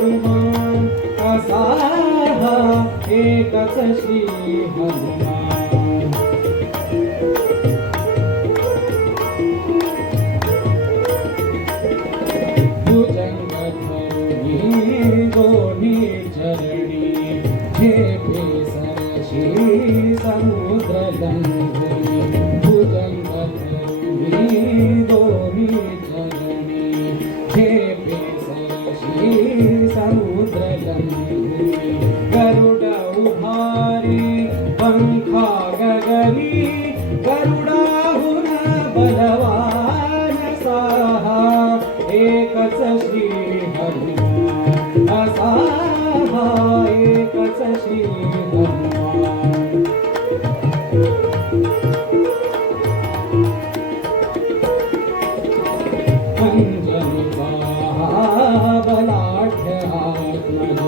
हनुमान असा हा एकच श्री हनुमान. भुजंग धरुनी दोन्ही चरणी झेपे सरशी समुद्र लंघनी. भुजंग धरुनी दोन्ही चरणी झेपे सरशी समुद्र लंघनी. गरुड उभारी पंखा गगनी गरुडाहुन बलवान साहा एकच श्री हनुमान असा हा एकच श्री हनुमान. अंजनीचा बलाढ्य आत्मज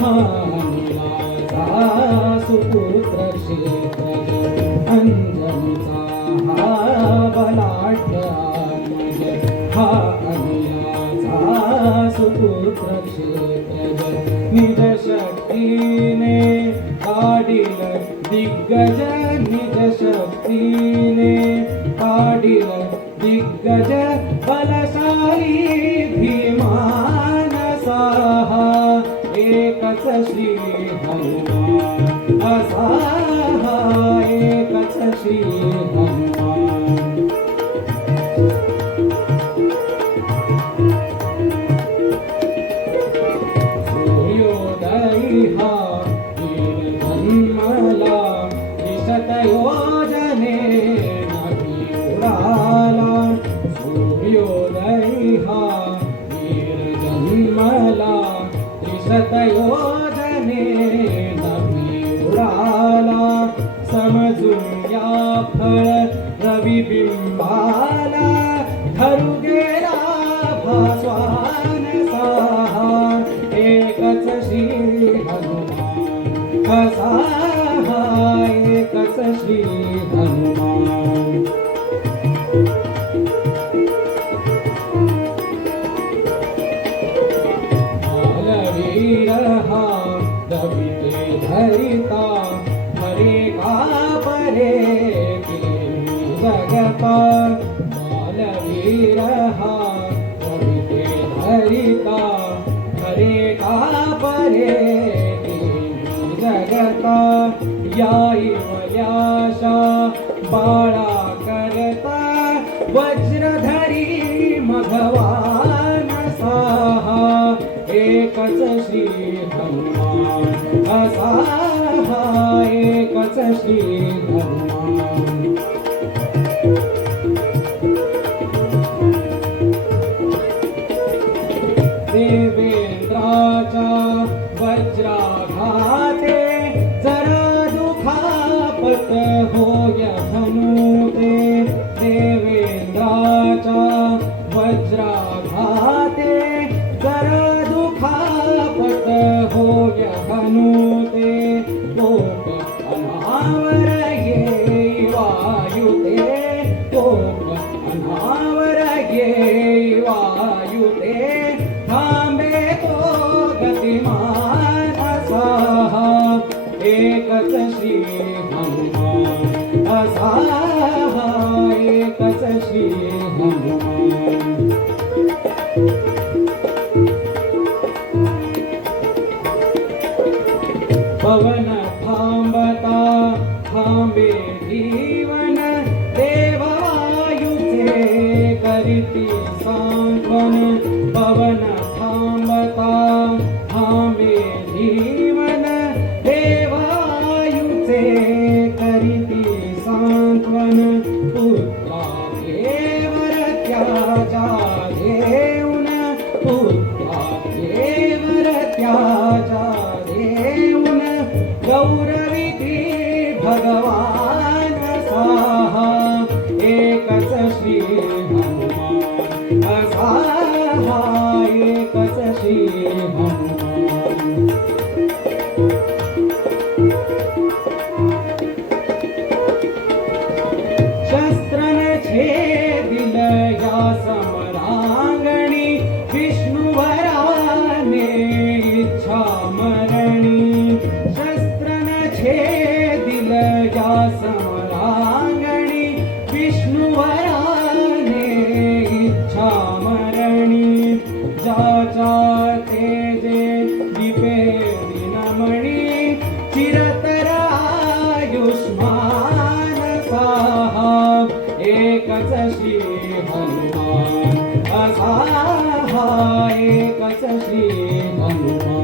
हानिलाचा सुपुत्र क्षेत्रज. अंजनीचा बलाढ्य आत्मज हा अनिलाचा सुपुत्र क्षेत्रज. निज शक्तीने काढील दिग्गज निज शक्तीने काढील दिग्गज बलशाली भीमान साहा एकच श्री हनुमान असा हा एकच श्री हनुमान. सूर्योदयी हा वीर जन्मला दिसत योजने नभी उडाला. सूर्योदयी हा वीर जन्मला दिसत योजने नभी उडाला. समजून या फळ रविबिंबाला धरू गेला भास्वान साहा एकच श्री हनुमान असा हा एकच श्री हनुमान. बालवीर हा दविते धरिता हरे का परे केली जगता. बालवीर हा दविते धरिता हरे का परे केली जगता. याई वल्याशा बाळा करता वज्रधरी मघवान साहा एकच श्री हनुमान असा हा एकच श्री हनुमान. देवेंद्राच्या वज्राघाते जरा दुखापत होय हनुते. देवेंद्राच्या वज्राघाते जरा दुखापत होय हनुते. कोप अनावर ये वायुते कोप अनावर ये वायुते. थांबे तो गतिमान असा एकच श्री हनुमान असा एकच श्री हनुमान. पवन थांबता थांबे जीवन देववायुचे करीती सांत्वन. पवन थांबता थांबे जीवन देववायुचे करीती सांत्वन. पुत्रा देवर त्याजा देऊन पुत्रा देवर त्याजा देऊन गौरविती भगवान साहा एकच श्री हनुमान असा एकच श्री हनुमान. शस्त्रन छेदिल या समरांगणी विष्णुवराने कृपा